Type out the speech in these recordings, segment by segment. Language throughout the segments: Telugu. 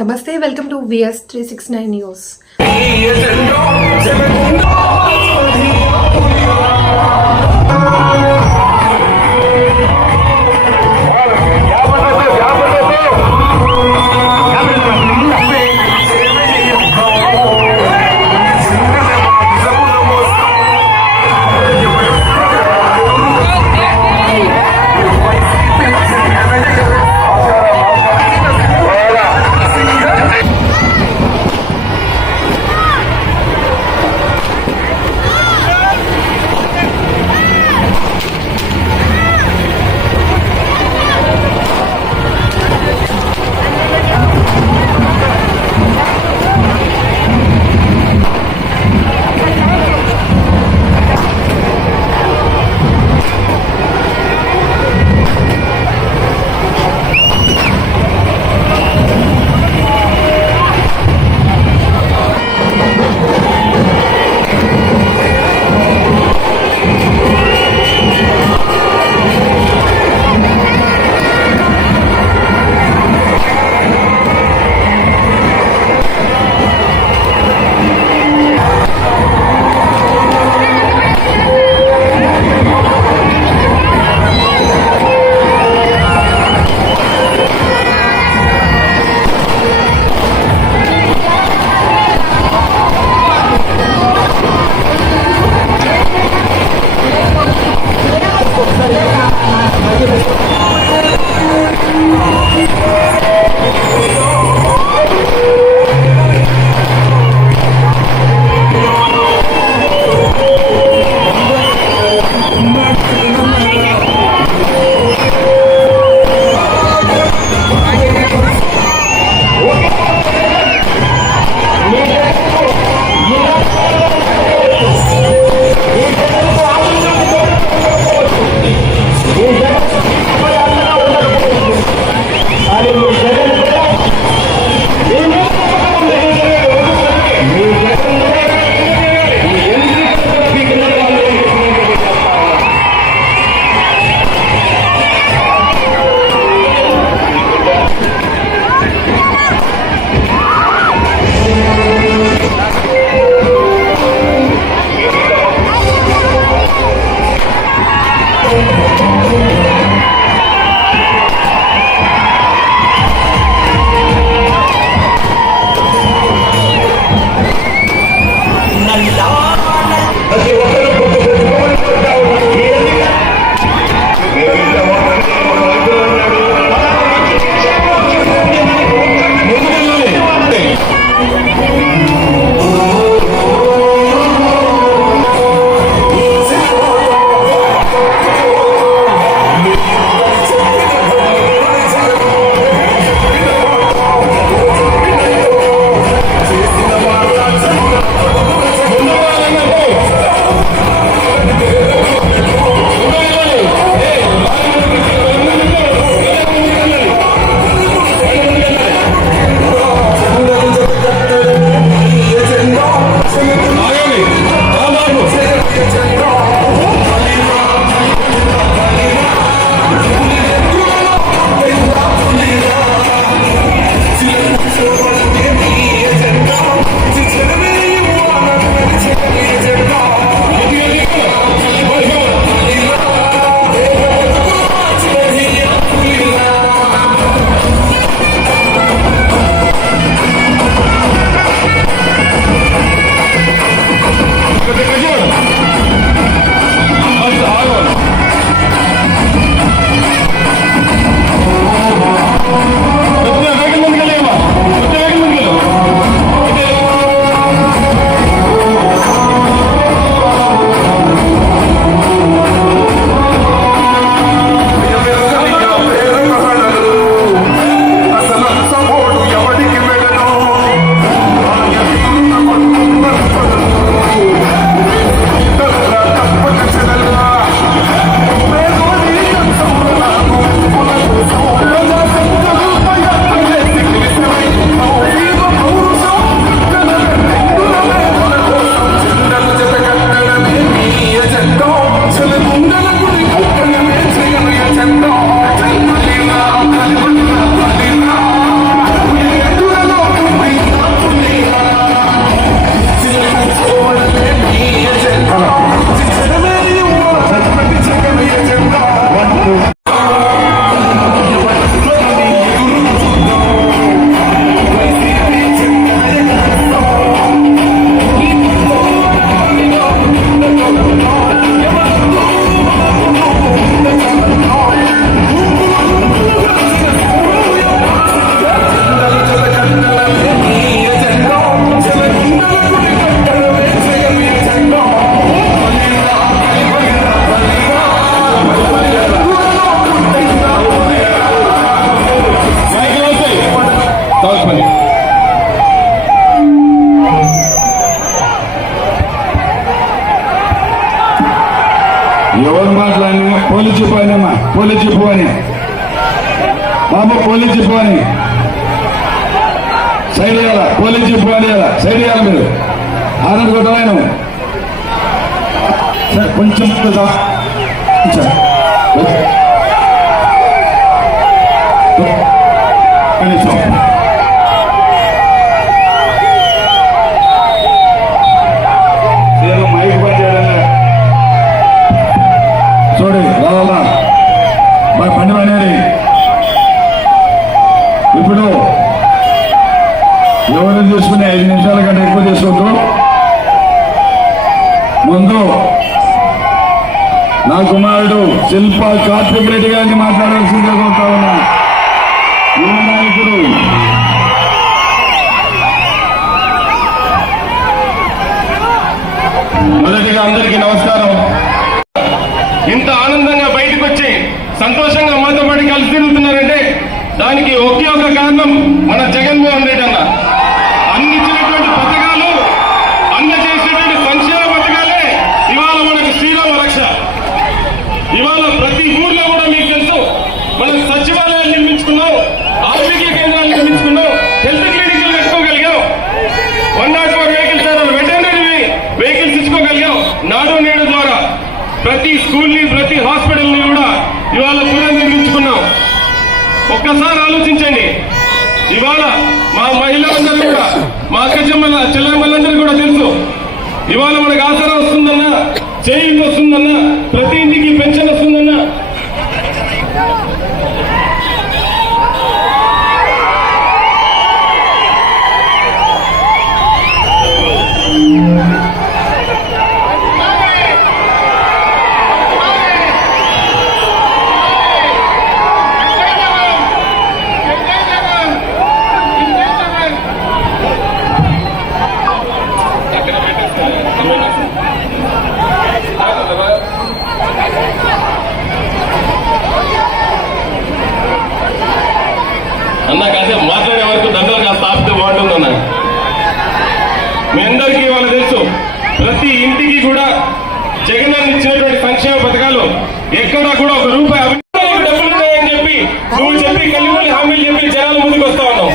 నమస్తే, వెల్కమ్ టు VS 369 న్యూస్. కాల్పని ఎవరు మాట్లాడినా పోలీసు చెప్పానమ్మా, పోలీసు చెప్పు అని బాబు, పోలీసు చెప్పు అని సైడ్ చేయాలా, పోలీసు చెప్పు అని సైడ్ చేయాలి. మీరు ఆనంద్ కొట్టమైన కొంచెం మైక్ పని చేయడం చూడు రావాలా పని అనేది. ఇప్పుడు ఎవరిని చూసుకుని 5 నిమిషాల కంటే ఎక్కువ చేసుకోవద్దు. ముందు నా కుమారుడు శిల్ప కార్తిక్ రెడ్డి గారిని మాట్లాడాల్సిందే కోరుతా ఉన్నా. యువ నాయకుడు మొదటిగా అందరికీ నమస్కారం. ఇంత ఆనందంగా బయటకు వచ్చి సంతోషంగా మాతో పాటు కలిసి తిరుగుతున్నారంటే దానికి ఒకే ఒక కారణం మన జగన్మోహన్ రెడ్డి అన్న. అందించినటువంటి పథకాలు, అందజేసినటువంటి సంక్షేమ పథకాలే ఇవాళ మనకు శ్రీరామ రక్ష. ఇవాళ ప్రతి ఊర్లో కూడా మీకు తెలుసు మనం సచివాలయాలు నిర్మించుకున్నాం, ఆరోగ్య కేంద్రాలు నిర్మించుకున్నాం, హెల్త్ క్లినిక్లు కట్టుకోగలిగాం, 104 వెహికల్స్ వెటర్నరీ వెహికల్స్ ఇచ్చుకోగలిగాం. నాడు నేడు ద్వారా ప్రతి స్కూల్ని, ప్రతి హాస్పిటల్ని కూడా ఇవాళ పునర్నిర్మించుకున్నాం. ఒక్కసారి ఆలోచించండి. ఇవాళ మా మహిళలందరూ కూడా, మా అక్క చెల్లెమ్మలందరూ కూడా తెలుసు ఇవాళ మనకు ఆసరా వస్తుందన్నా, చేయూత వస్తుందన్నా, ప్రతి ఇంటికి పెన్షన్ వస్తుందన్నా. అన్నా కాసేపు మాట్లాడే వరకు దండలు కాస్త ఆపితే బాగుంటుందన్నా. మీ అందరికీ వాళ్ళు తెలుసు ప్రతి ఇంటికి కూడా జగన్ ఇచ్చినటువంటి సంక్షేమ పథకాలు ఎక్కడా కూడా ఒక రూపాయి అభివృద్ధి డబ్బులు ఉన్నాయని చెప్పి నువ్వు చెప్పి కలిసి హామీలు చెప్పి జనాలు ముందుకు వస్తా ఉన్నావు.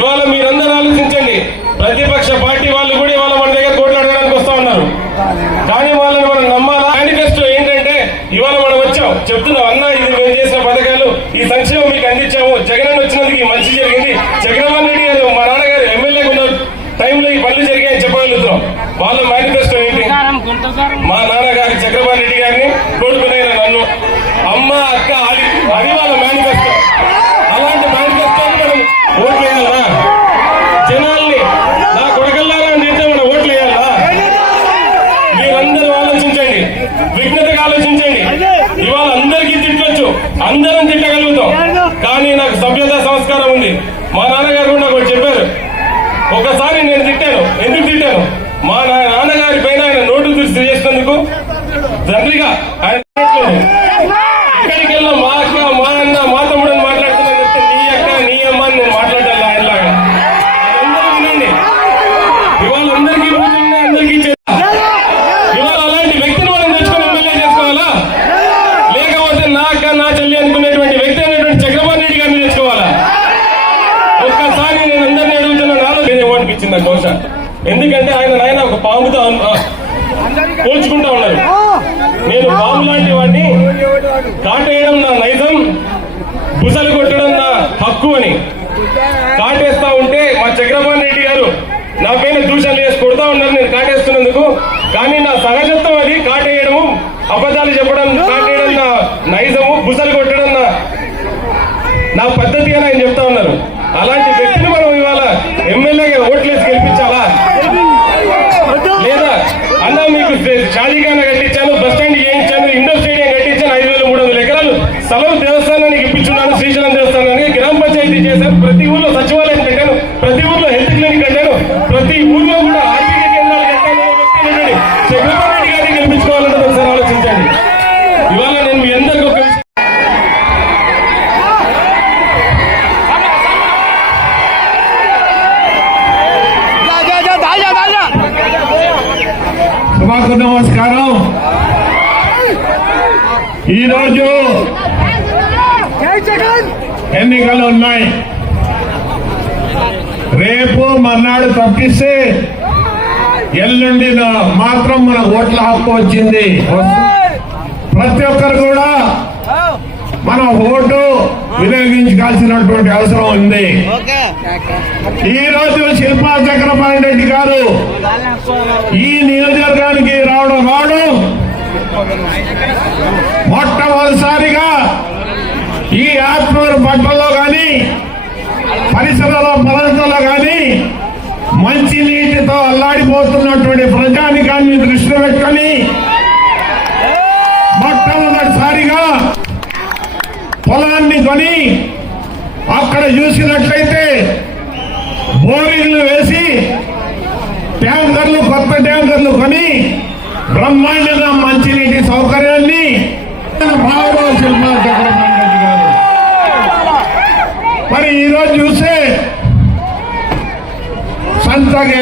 ఇవాళ మీరందరూ ఆలోచించండి. ప్రతిపక్ష పార్టీ వాళ్ళు కూడా ఇవాళ మన దగ్గర కోట్లాడడానికి వస్తా ఉన్నారు. కానీ వాళ్ళని మనం నమ్మాలా? మేనిఫెస్టో ఏంటంటే ఇవాళ మనం వచ్చాం చెప్తున్నాం, అన్న ఇది మేము చేసిన పథకాలు, ఈ సంక్షేమం మీకు అందించాము, జగన్ వచ్చినందుకు మంచి జరిగింది, జగన్మోహన్ రెడ్డి గారు మా నాన్నగారు ఎమ్మెల్యేగా ఉన్న టైంలో ఈ పనులు జరిగాయని చెప్పగలుగుతాం. వాళ్ళ మేనిఫెస్టో ఏంటి? మా నాన్నగారి చక్రపాణి రెడ్డి గారిని, కొడుకునైన నన్ను, అమ్మ అక్క అది వాళ్ళ మేనిఫెస్టో. అలాంటి మేనిఫెస్టోని మనం ఓట్లు వేయాలా? జనాల్ని నా కొడకల్లారా అని చెప్తే మనం ఓట్లు వేయాలా? మీరందరూ ఆలోచించండి, విఘ్నతగా ఆలోచించండి. ఇవాళ అందరికీ తిట్టవచ్చు, అందరం తిట్టగలుగుతాం, కానీ నాకు సభ్యత సంస్కారం ఉంది. మా నాన్నగారు కూడా నాకు చెప్పారు, ఒకసారి నేను తిట్టాను. ఎందుకు తిట్టాను? మా నాన్నగారి పైన ఆయన నోటు దురుస్తు చేసినందుకు తండ్రిగా ఆయన ఇక్కడికి వెళ్ళిన మా అక్క, మా అన్న, మా తమ్ముడు అని మాట్లాడుతున్నా చెప్తే నీ అక్క, నీ అమ్మ అని నేను మాట్లాడాలి ఆయనలాగా. అందరూ వినండి. ఇవాళ అందరికీ పోతున్నా, అందరికీ ఇవాళ అలాంటి వ్యక్తిని మనం తెచ్చుకొని ఎమ్మెల్యే చేసుకోవాలా? లేకపోతే నా అక్క, నా చెల్లి అనుకునేటువంటి వ్యక్తి అనేటువంటి చక్రపాణి రెడ్డి గారిని తెచ్చుకోవాలా? ఒక్కసారి నేను అందరినీ అడుగుతున్నాను, అనిపించింది నాకు బహుశా. ఎందుకంటే ఆయన ఒక పాముతో పోల్చుకుంటా ఉన్నారు. నేను పాము లాంటి వాడిని, కాటేయడం నా నైజం, బుసలు కొట్టడం నా హక్కు అని కాటేస్తా ఉంటే మా చక్రపాణి రెడ్డి గారు నా పైన దూషణలు చేసి కొడతా ఉన్నారు నేను కాటేస్తున్నందుకు. కానీ నా సహజత్వం అది, కాటేయడము, అబద్ధాలు చెప్పడం, కాటేయడం నా నైజము, బుసలు కొట్టడం నా పద్ధతి అని ఆయన చెప్తా ఉన్నారు. అలాంటి వ్యక్తిని మనం ఇవాళ ఎమ్మెల్యేగా ఓట్లేసి గెలిపించాలా? లేదా అన్న మీకు షాదీఖానా కట్టించాను, బస్ స్టాండ్ చేయించాను, ఇండోర్ స్టేడియం కట్టించాను, 5,300 ఎకరాలు స్థలం దేవస్థానానికి ఇప్పించున్నాను, శ్రీశైలం దేవస్థానానికి, గ్రామ పంచాయతీ చేశాను, ప్రతి ఊర్లో సచివాలయం కట్టాను, ప్రతి ఊర్లో హెల్త్ క్లినిక్ కట్టాను, ప్రతి ఊర్లో కూడా ఆరోగ్య కేంద్రాలు కట్టాను. చంద్రబాబు రెడ్డి గారిని గెలిపించుకోవాలంటే ఒకసారి ఆలోచించండి. ఇవాళ నేను మీ అందరికీ ఒక సభకు నమస్కారం. ఈరోజు ఎన్నికలు ఉన్నాయి. రేపు మర్నాడు తప్పిస్తే ఎల్లుండి మాత్రం మన ఓట్ల హక్కు వచ్చింది. ప్రతి ఒక్కరు కూడా మన ఓటు వినియోగించాల్సినటువంటి అవసరం ఉంది. ఈ రోజు శిల్పా చక్రపాణి రెడ్డి గారు ఈ నియోజకవర్గానికి రావడం మొట్టమొదటిసారిగా ఈ ఆత్మూరు పట్టణంలో కానీ పరిసర ప్రాంతాల్లో కానీ మంచి నీటితో అల్లాడిపోతున్నటువంటి ప్రజానికాన్ని దృష్టిలో పెట్టుకొని మొట్టమొదటిసారిగా పొలాన్ని కొని అక్కడ చూసినట్లయితే బోరింగ్లు వేసి కొత్త ట్యాంకర్లు కొని బ్రహ్మాండంగా మంచినీటి సౌకర్యాన్ని శిల్పా చక్రపాణి రెడ్డి గారు మరి ఈరోజు చూస్తే సంతగే